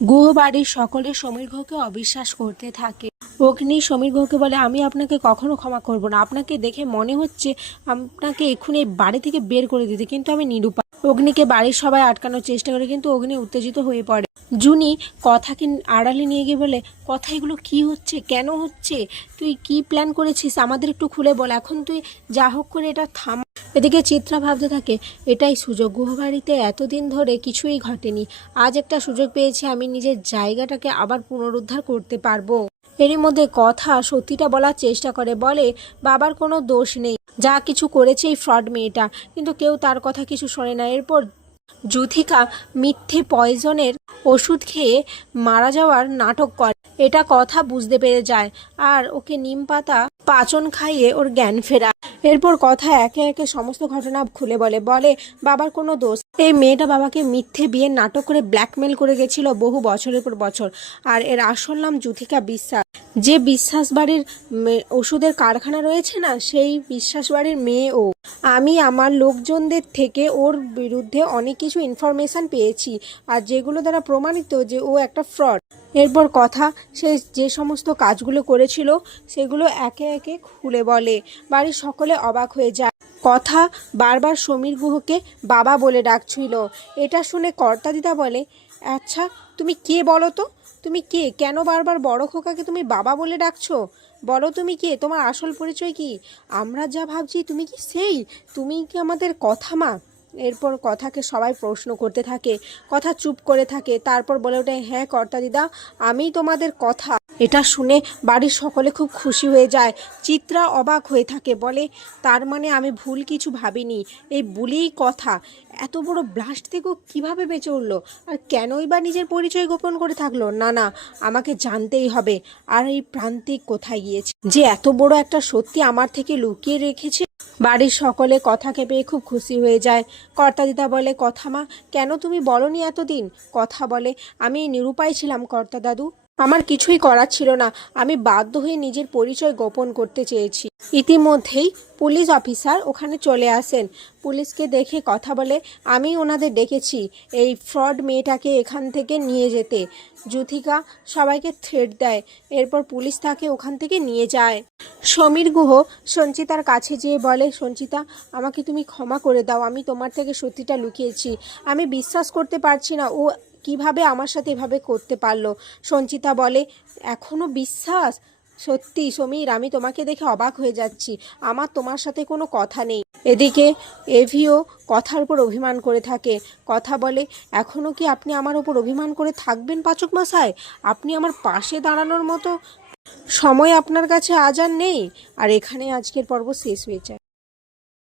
গুহবাড়ির সকলে সমীর ঘোষকে অবিশ্বাস করতে থাকে। অগ্নি সমীর ঘোষকে বলে, আমি আপনাকে কখনো ক্ষমা করব না। আপনাকে দেখে মনে হচ্ছে আপনাকে এক্ষুনি এই বাড়ি থেকে বের করে দিতে, কিন্তু আমি নিরুপায়। অগ্নিকে বাড়ির সবাই আটকানোর চেষ্টা করে, কিন্তু অগ্নি উত্তেজিত হয়ে পড়ে। জুনি কথাকে আড়ালে নিয়ে গিয়ে বলে, কথা এগুলো কি হচ্ছে, কেন হচ্ছে, তুই কি প্ল্যান করেছিস, আমাদের একটু খুলে বল। এখন তুই যা হোক করে এটা থাম। এদিকে চিত্রা ভাবতে থাকে, এটাই সুযোগ। গুহবাড়িতে এতদিন ধরে কিছুই ঘটেনি, আজ একটা সুযোগ পেয়েছি, আমি নিজের জায়গাটাকে আবার পুনরুদ্ধার করতে পারবো। এরই মধ্যে কথা সত্যিটা বলার চেষ্টা করে, বলে বাবার কোনো দোষ নেই, যা কিছু করেছে এই ফ্রড মেয়েটা। কিন্তু কেউ তার কথা কিছু শোনে না। এরপর যুথিকা মিথ্যে পয়জনের ওষুধ খেয়ে মারা যাওয়ার নাটক করে, এটা কথা বুঝতে পেরে যায় আর ওকে নিম পাতা পাচন খাইয়ে ওর জ্ঞান ফেরা। এরপর কথা একে একে সমস্ত ঘটনা খুলে বলে, বাবার কোনো দোষ, এই মেয়েটা বাবাকে মিথ্যে বিয়ের নাটক করে ব্ল্যাকমেল করে গেছিল বহু বছরের পর বছর। আর এর আসল নাম যুথিকা বিশ্বাস। যে বিশ্বাস বাড়ির ওষুধের কারখানা রয়েছে না, সেই বিশ্বাস বাড়ির মেয়ে ও। আমি আমার লোকজনদের থেকে ওর বিরুদ্ধে অনেক কিছু ইনফরমেশন পেয়েছি, আর যেগুলো দ্বারা প্রমাণিত যে ও একটা ফ্রড। এরপর কথা সে যে সমস্ত কাজগুলো করেছিল সেগুলো একে একে খুলে বলে। বাড়ির সকলে অবাক হয়ে যায়। কথা বারবার সমীর গুহকে বাবা বলে ডাকছিল। এটা শুনে কর্তাদিদা বলে, আচ্ছা তুমি কে বলো তো, তুমি কে, কেন বারবার বড় খোকাকে তুমি বাবা বলে ডাকছো, বলো তুমি কে, তোমার আসল পরিচয় কি? আমরা যা ভাবছি তুমি কি সেই, তুমি কি আমাদের কথা মা? এরপর কথাকে সবাই প্রশ্ন করতে থাকে। কথা চুপ করে থাকে, তারপর বলে ওঠে, হ্যাঁ কর্তা দিদা, আমি তোমাদের কথা। এটা শুনে বাড়ির সকলে খুব খুশি হয়ে যায়। চিত্রা অবাক হয়ে থাকে, বলে তার মানে আমি ভুল কিছু ভাবিনি, এই বলেই কথা এত বড় ব্লাস্ট থেকেও কিভাবে বেঁচে উঠলো, আর কেনই বা নিজের পরিচয় গোপন করে থাকলো। না না, আমাকে জানতেই হবে, আর এই প্রান্তিক কোথায় গিয়েছে, যে এত বড় একটা সত্যি আমার থেকে লুকিয়ে রেখেছে। বাড়ির সকলে কথাকে পেয়ে খুব খুশি হয়ে যায়। কর্তাদিদা বলে, কথা মা, কেন তুমি বলনি এতদিন? কথা বলে, আমি নিরুপায় ছিলাম কর্তা দাদু, আমার কিছুই করার ছিল না, আমি বাধ্য হয়ে নিজের পরিচয় গোপন করতে চেয়েছি। ইতিমধ্যেই পুলিশ অফিসার ওখানে চলে আসেন। পুলিশকে দেখে কথা বলে, আমি ওনাদের ডেকেছি এই ফ্রড মেয়েটাকে এখান থেকে নিয়ে যেতে। যুথিকা সবাইকে থ্রেট দেয়। এরপর পুলিশ তাকে ওখান থেকে নিয়ে যায়। সমীর গুহ সঞ্চিতার কাছে যেয়ে বলে, সঞ্চিতা, আমাকে তুমি ক্ষমা করে দাও, আমি তোমার থেকে সত্যিটা লুকিয়েছি, আমি বিশ্বাস করতে পারছি না ও কিভাবে আমার সাথে এভাবে করতে পারলো। সঞ্চিতা বলে, এখনো বিশ্বাস? সত্যি সমীর, আমি তোমাকে দেখে অবাক হয়ে যাচ্ছি, আমার তোমার সাথে কোনো কথা নেই। এদিকে এভিও কথার উপর অভিমান করে থাকে। কথা বলে, এখনও কি আপনি আমার উপর অভিমান করে থাকবেন পাচক মশাই? আপনি আমার পাশে দাঁড়ানোর মতো সময় আপনার কাছে আজ আর নেই। আর এখানে আজকের পর্ব শেষ হয়ে যায়।